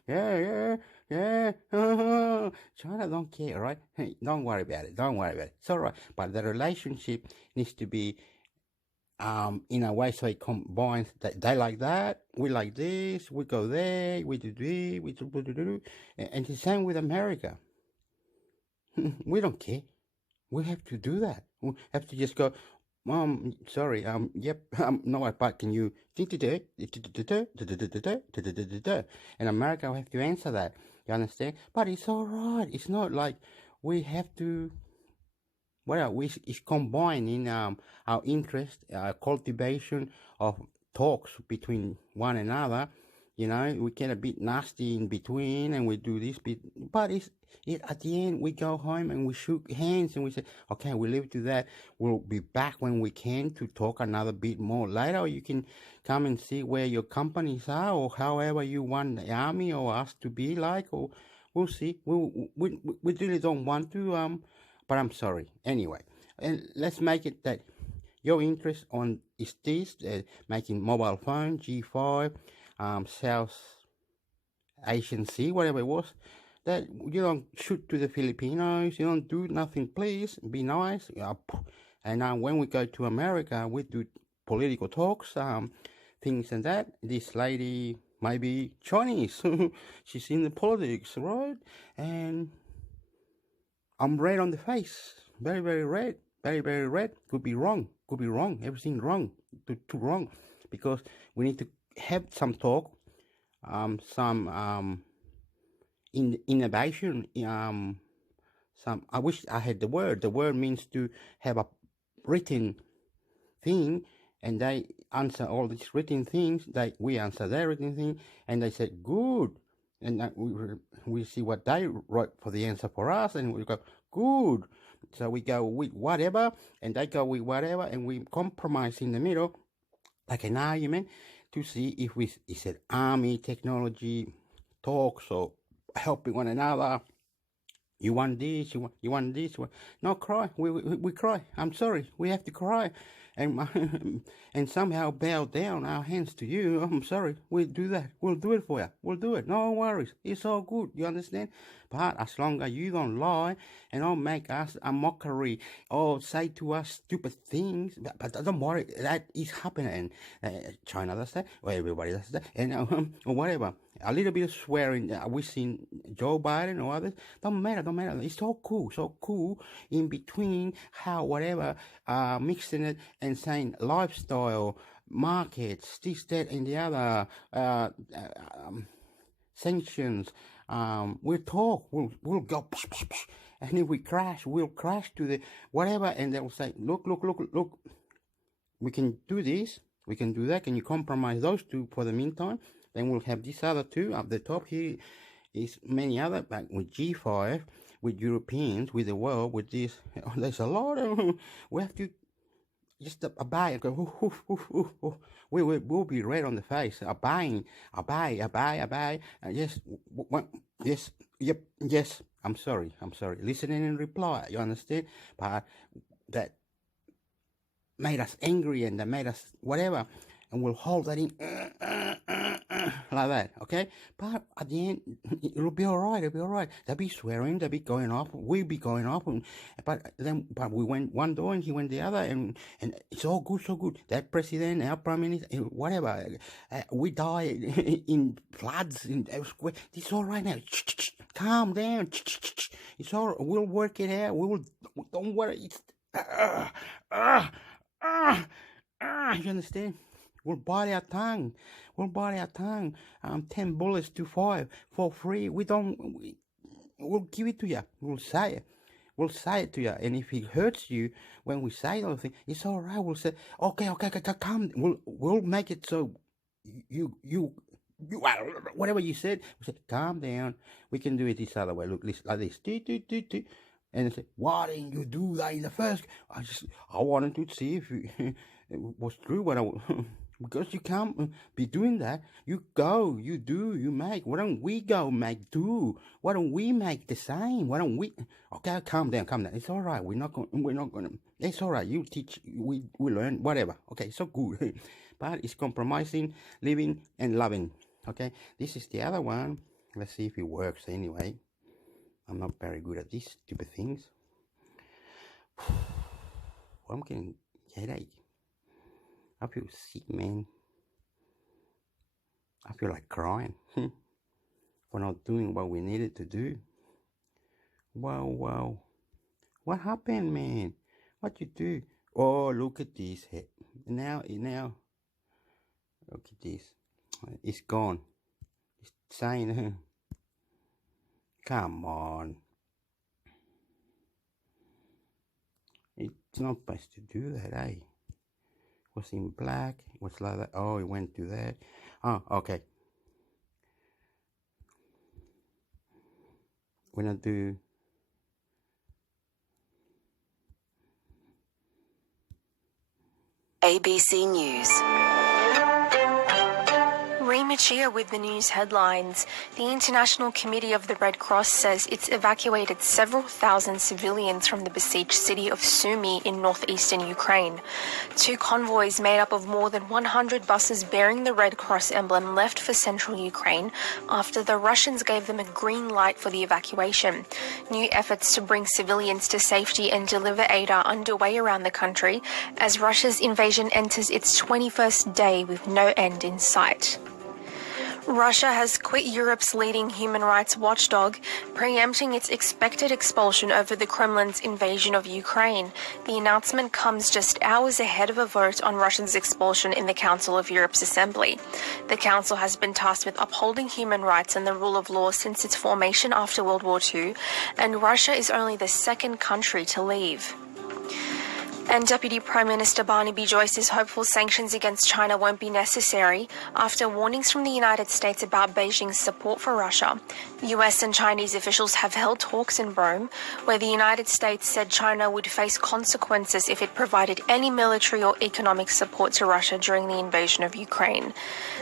Yeah. China don't care, right? Hey, don't worry about it. It's all right. But the relationship needs to be in a way so it combines that they like that, we like this, we go there, we do this, we do. And the same with America. We don't care. We have to do that. We have to just go, sorry, yep, no, but can you, and America will have to answer that, you understand? But it's all right. It's not like we have to, it's combined in our interest, cultivation of talks between one another, You know, we get a bit nasty in between and we do this bit, but at the end we go home and we shook hands and we say, okay, we leave to that. We'll be back when we can to talk another bit more later. Or you can come and see where your companies are, or however you want the army or us to be like, or we'll see. We really don't want to, but I'm sorry anyway. And let's make it that your interest on is this, making mobile phone G5. South Asian Sea, whatever it was, that you don't shoot to the Filipinos, you don't do nothing, please, be nice. And now when we go to America, we do political talks, things and that. This lady might be Chinese, she's in the politics, right? And I'm red on the face, very, very red, very, very red. Could be wrong, everything wrong, too wrong, because we need to have some talk, some innovation, some. I wish I had the word. The word means to have a written thing, and they answer all these written things. We answer their written thing, and they said good, and we see what they wrote for the answer for us, and we go good. So we go with whatever, and they go with whatever, and we compromise in the middle, like an argument, to see if we said army technology talks or helping one another. You want this, you want this. No, cry. We cry. I'm sorry. We have to cry, and and somehow bow down our hands to you. I'm sorry. We'll do that. We'll do it for you. We'll do it. No worries. It's all good. You understand? But as long as you don't lie and don't make us a mockery or say to us stupid things, but don't worry. That is happening. China does that, or everybody does that, and or whatever. A little bit of swearing we seen Joe Biden or others. Don't matter. It's so cool in between how whatever mixing it and saying lifestyle, markets, this, that, and the other, sanctions. We'll talk. We'll go. And if we crash, we'll crash to the whatever, and they'll say, look. We can do this. We can do that. Can you compromise those two for the meantime? Then we'll have this other two up the top here. Is many other, but with G5, with Europeans, with the world, with this. There's a lot of. We have to just buy and go. We'll be red on the face. I buy. Yes. I'm sorry. Listening and reply. You understand? But that made us angry and that made us whatever, and we'll hold that in like that, okay? But at the end, it'll be all right. They'll be swearing, they'll be going off, we'll be going off, but we went one door and he went the other, and it's all good, so good. That president, our prime minister, whatever, we die in floods, in earthquake. It's all right now. Calm down. It's all. We'll work it out. Don't worry. It's you understand? We'll bite our tongue. 10 bullets to 5 for free. We'll give it to you. We'll say it to you. And if it hurts you when we say those things, it's all right. We'll say, okay, come. We'll make it so you whatever you said. We say, calm down. We can do it this other way. Look, like this. And they say, why didn't you do that in the first? I wanted to see if it was true. Because you can't be doing that. You go, you do, you make. Why don't we go make do? Why don't we make the same? Why don't we? Okay, calm down. It's all right. We're not gonna. It's all right. You teach. We learn. Whatever. Okay, so good. But it's compromising, living, and loving. Okay, this is the other one. Let's see if it works anyway. I'm not very good at these stupid things. I'm getting headache. I feel sick, man. I feel like crying for not doing what we needed to do. Wow. What happened, man? What you do? Oh, look at this. Now, look at this. It's gone. It's saying, come on. It's not supposed to do that, eh? Was in black. It was like that. Oh, it went to that. Oh, okay. when I do ABC News. Rima Chia with the news headlines. The International Committee of the Red Cross says it's evacuated several thousand civilians from the besieged city of Sumy in northeastern Ukraine. 2 convoys made up of more than 100 buses bearing the Red Cross emblem left for central Ukraine after the Russians gave them a green light for the evacuation. New efforts to bring civilians to safety and deliver aid are underway around the country as Russia's invasion enters its 21st day with no end in sight. Russia has quit Europe's leading human rights watchdog, preempting its expected expulsion over the Kremlin's invasion of Ukraine. The announcement comes just hours ahead of a vote on Russia's expulsion in the Council of Europe's Assembly. The Council has been tasked with upholding human rights and the rule of law since its formation after World War II, and Russia is only the second country to leave. And Deputy Prime Minister Barnaby Joyce is hopeful sanctions against China won't be necessary after warnings from the United States about Beijing's support for Russia. US and Chinese officials have held talks in Rome where the United States said China would face consequences if it provided any military or economic support to Russia during the invasion of Ukraine.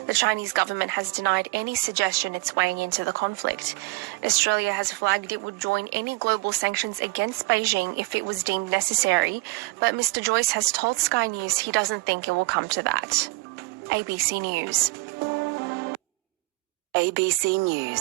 The Chinese government has denied any suggestion it's weighing into the conflict. Australia has flagged it would join any global sanctions against Beijing if it was deemed necessary, but Mr. Joyce has told Sky News he doesn't think it will come to that. ABC News. ABC News.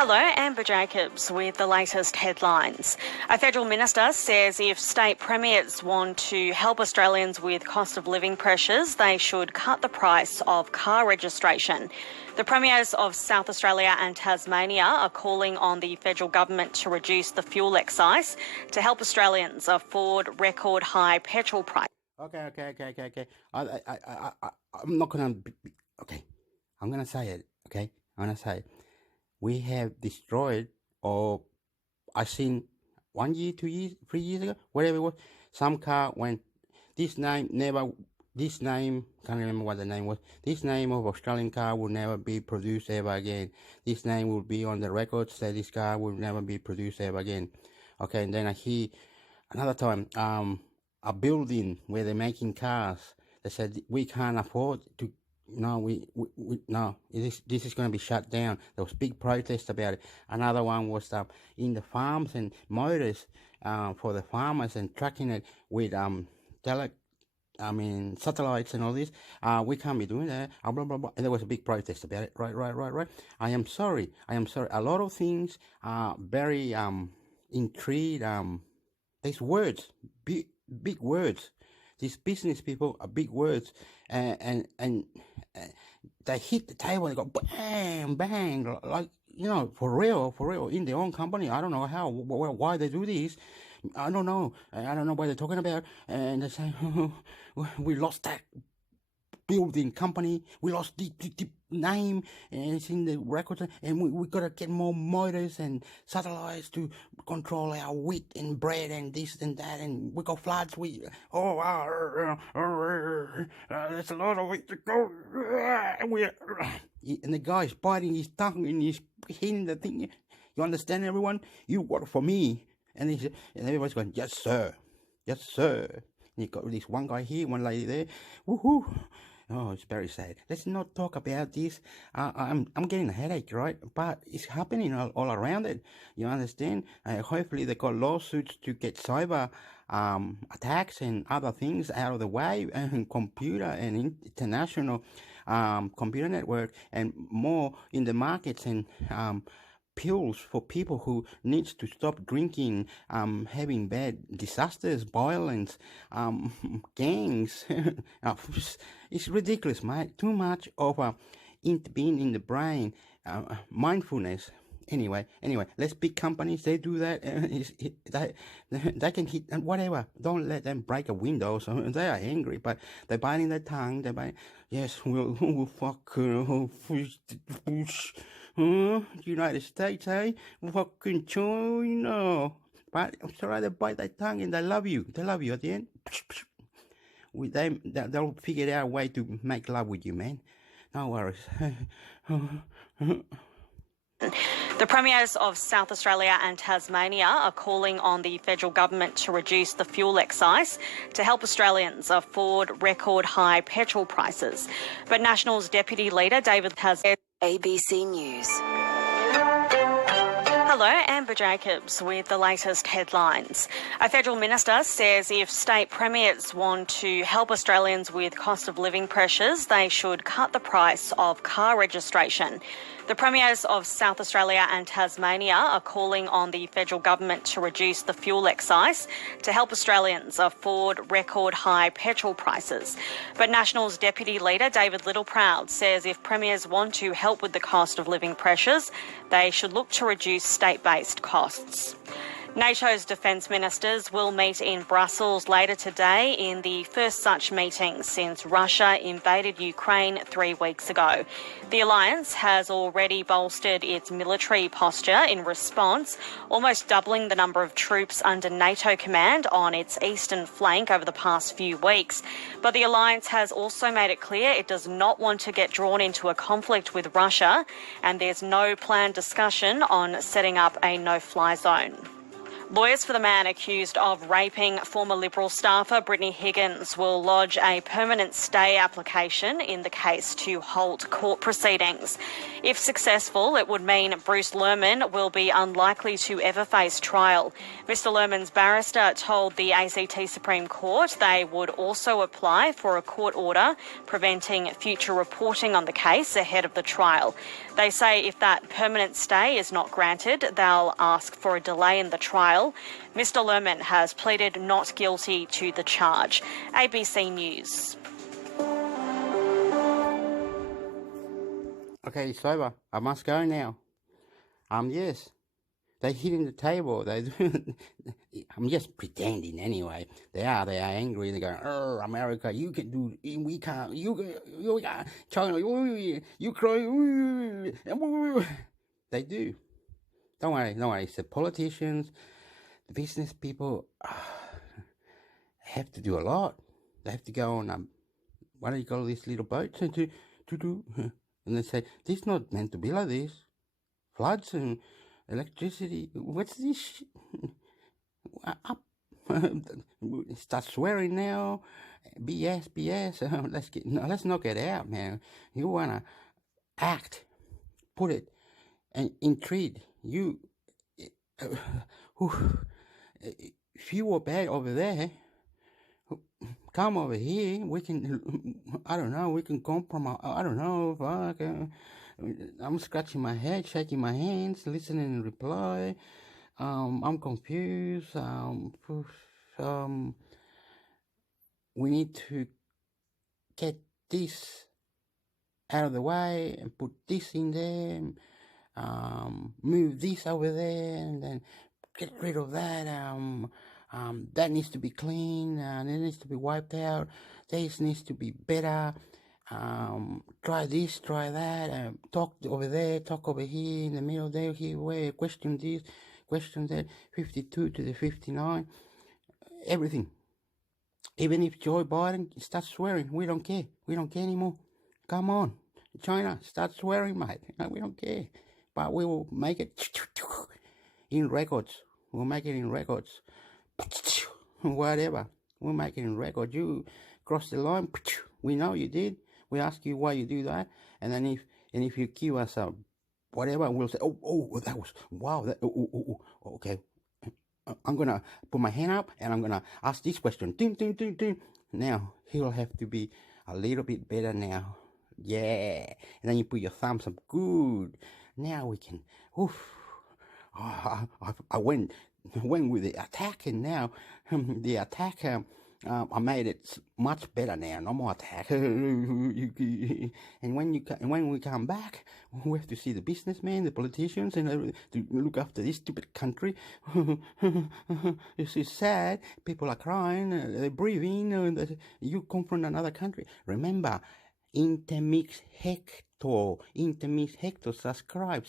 Hello, Amber Jacobs with the latest headlines. A federal minister says if state premiers want to help Australians with cost of living pressures, they should cut the price of car registration. The premiers of South Australia and Tasmania are calling on the federal government to reduce the fuel excise to help Australians afford record high petrol prices. Okay. I'm not gonna. Okay, I'm gonna say it. Okay, I'm gonna say it. We have destroyed, or I seen 1 year, 2 years, 3 years ago, whatever it was, some car when this name, can't remember what the name was, this name of Australian car will never be produced ever again. This name will be on the records that this car will never be produced ever again. Okay, and then I hear another time, a building where they're making cars, they said we can't afford to. No, this is going to be shut down. There was big protest about it. Another one was in the farms and motors for the farmers and tracking it with satellites and all this. We can't be doing that. Blah, blah, blah. And there was a big protest about it. Right. I am sorry. A lot of things are very intrigued. These words, big words. These business people are big words, and they hit the table and go bang, like, for real, in their own company. I don't know why they do this. I don't know what they're talking about. And they say, we lost that building company, we lost the name, and it's in the records, and we gotta get more motors and satellites to control our wheat and bread and this and that, and we got floods. There's a lot of it to go. And the guy's biting his tongue and he's hitting the thing. You understand, everyone? You work for me. And everybody's going, yes sir. And you got this one guy here, one lady there. Woohoo! Oh, it's very sad. Let's not talk about this. I'm getting a headache, right? But it's happening all around it. You understand? Hopefully they got lawsuits to get cyber attacks and other things out of the way, and computer and international computer network, and more in the markets, and pills for people who needs to stop drinking, having bad disasters, violence, gangs. It's ridiculous, mate. Too much of being in the brain, mindfulness. Anyway, let's big companies, they do that. They can hit and whatever. Don't let them break a window. So they are angry, but they're biting their tongue. Yes, we'll fucking push. United States, eh? Fucking China. But I'm sorry, they bite their tongue and they love you. They love you at the end. With them, they'll figure out a way to make love with you, man. No worries. The premiers of South Australia and Tasmania are calling on the federal government to reduce the fuel excise to help Australians afford record high petrol prices. But Nationals Deputy Leader David has ABC News. Hello, Amber Jacobs with the latest headlines. A federal minister says if state premiers want to help Australians with cost of living pressures, they should cut the price of car registration. The premiers of South Australia and Tasmania are calling on the federal government to reduce the fuel excise to help Australians afford record high petrol prices. But Nationals Deputy Leader David Littleproud says if premiers want to help with the cost of living pressures, they should look to reduce state-based costs. NATO's defence ministers will meet in Brussels later today in the first such meeting since Russia invaded Ukraine 3 weeks ago. The alliance has already bolstered its military posture in response, almost doubling the number of troops under NATO command on its eastern flank over the past few weeks. But the alliance has also made it clear it does not want to get drawn into a conflict with Russia, and there's no planned discussion on setting up a no-fly zone. Lawyers for the man accused of raping former Liberal staffer Brittany Higgins will lodge a permanent stay application in the case to halt court proceedings. If successful, it would mean Bruce Lerman will be unlikely to ever face trial. Mr Lerman's barrister told the ACT Supreme Court they would also apply for a court order preventing future reporting on the case ahead of the trial. They say if that permanent stay is not granted, they'll ask for a delay in the trial. Mr Lerman has pleaded not guilty to the charge. ABC News. Okay, it's over. I must go now. Yes. They're hitting the table. I'm just pretending anyway. They are angry. They go, "Oh, America, you can do. We can't. You can't. China, Ukraine." They do. Don't worry. It's the politicians, the business people have to do a lot. They have to go on what do you call these little boats to do? And they say this is not meant to be like this. Floods and electricity. What's this shit? Up. Start swearing now. BS. Let's knock it out, man. You wanna act, put it, and entreat you. If you were bad over there, come over here. We can. I don't know. We can compromise. I don't know. Fuck. I'm scratching my head, shaking my hands, listening and reply. I'm confused. We need to get this out of the way and put this in there. Move this over there and then get rid of that. That needs to be clean. It needs to be wiped out. This needs to be better. Try this, try that. Talk over there, talk over here, in the middle there, here, where, question this, question that, 52 to the 59. Everything. Even if Joe Biden starts swearing, we don't care. We don't care anymore. Come on. China, start swearing, mate. No, we don't care. But we will make it in records. We'll make it in records. Whatever. We'll make it in records. You cross the line. We know you did. We ask you why you do that. And then if you give us whatever, we'll say, oh, that was, wow. Okay. I'm going to put my hand up and I'm going to ask this question. Ding, ding, ding, ding. Now, he'll have to be a little bit better now. Yeah. And then you put your thumbs up. Good. Now we can, I went with the attack, and now the attack, I made it much better now. No more attack. And when we come back, we have to see the businessmen, the politicians, and to look after this stupid country. It's sad. People are crying. They're breathing. You come from another country. Remember, Intermix hector. Intermix hector. Subscribe.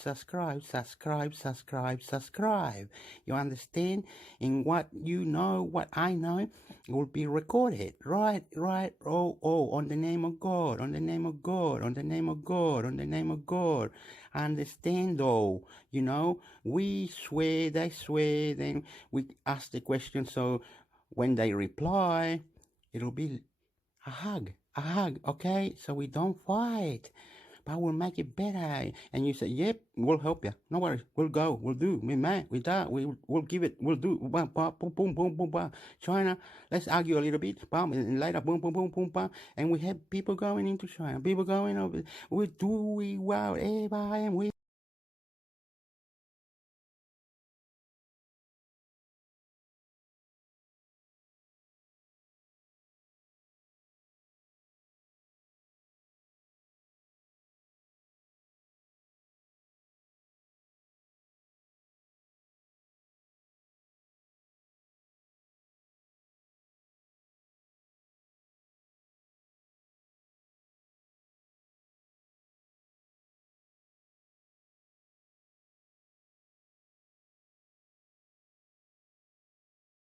You understand? And what you know, what I know, will be recorded. Right. Oh, on the name of God. Understand though, we swear, they swear, then we ask the question, so when they reply, it'll be a hug, okay? So we don't fight, but we'll make it better. And you say, yep, we'll help you. No worries, we'll go, we'll do, we may, we die, we'll give it, we'll do, boom, boom, boom, boom, boom. China, let's argue a little bit, boom, and later, boom, boom, boom, boom, boom. And we have people going into China, people going over, we do, we, wow, everybody, and we